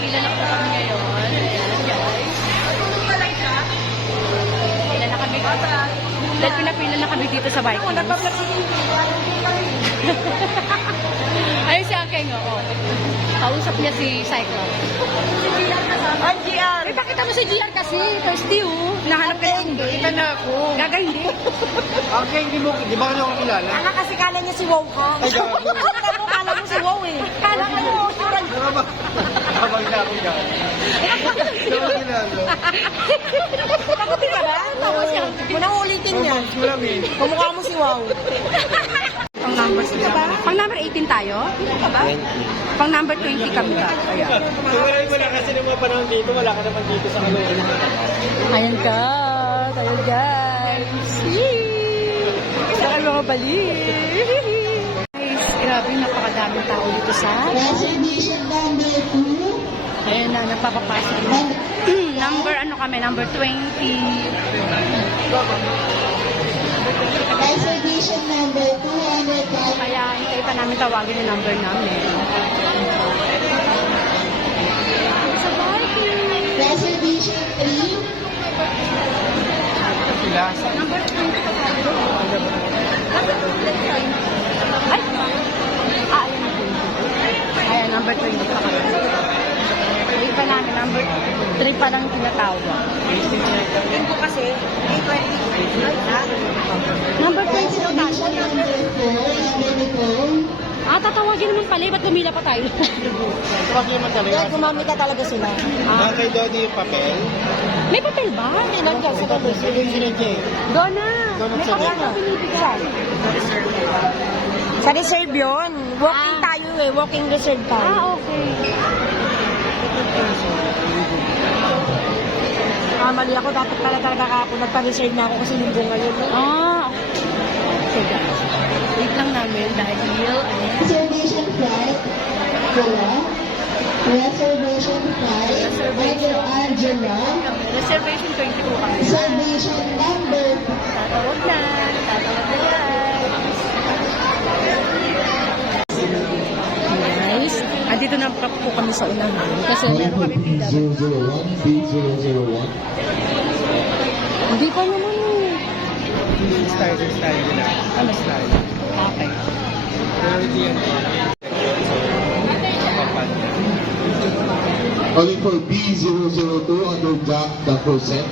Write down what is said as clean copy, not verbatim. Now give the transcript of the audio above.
Pila na po kami ngayon. Ayan, guys. Pila na kami. Dahil pinapila na kami dito sa Vikings. Ayun si Akeng, oo. Kausap niya si Cyclops. Ay, GR! Eh, bakit mo si GR kasi? Thirsty, oh. Nahanap ka lang. Kita na ako. Gaga, hindi. Okay, di ba ka ako kilala? Anak kasi kala niya si Wow ka. Ay, gago. Kala mo, kala mo si Wow eh. Kala ka mo, osuran. Habang na ako dyan. Di ba kilala? Takutin ka ba? Tapos siya. Munang ulitin niya. Sulam eh. Kumukha mo si Wow. Pang number Pang number 18 tayo? Pang number 20 kami ka. Ayan. Tumaray mo na kasi ng mga panahon dito, wala ka naman dito sa Kaloocan. Ayan ka. Tayo guys. Yee! Saka mga balik. Guys, grabe, napakadaming tao dito sa Reservation number 2. ayan na, nagpapapasok na. Number ano kami? Number 20. Reservation number 205. Kaya hintay pa namin tawagin yung number namin. Sa Vikings. Reservation 3. Sila. Number 20 pa tayo. Number 20. Ay! Ayan na 20. Ayan, number 20 pa kami. Hindi pa namin, number 3 pa lang tinatawag. Tingko kasi, Number 20 daw tayo. Number 4 is Nicole. Tatawagin naman pala. Ba't lumila pa tayo? Tawag naman talaga. kaya gumamit ka talaga sila. Nakay Dodi yung papel. May papel ba? Kailan ka sa gabi? Sige, sinadya eh. Donna! Donna, May sabi papel mo. na binibigyan. Sa reserve yun. Walking tayo eh. Walking reserve tayo. Okay. Mali ako. Dapat pala talaga ako. Nagpa-reserve na ako kasi linggo ngayon. Okay guys. Wait lang namin dahil ayan. Reservation flight. Wala. Reservation flight. Mother Angela. Reservation 22 kami. Reservation number Tatawag na. Tatawag na guys. Guys, andito na po kami sa unahan. Kasi meron kami pila. B001, B001. Hindi pa naman. Style nila. Ano? Style. Okay. Pero hindi yan. Calling for B002 under Jack the Crusade.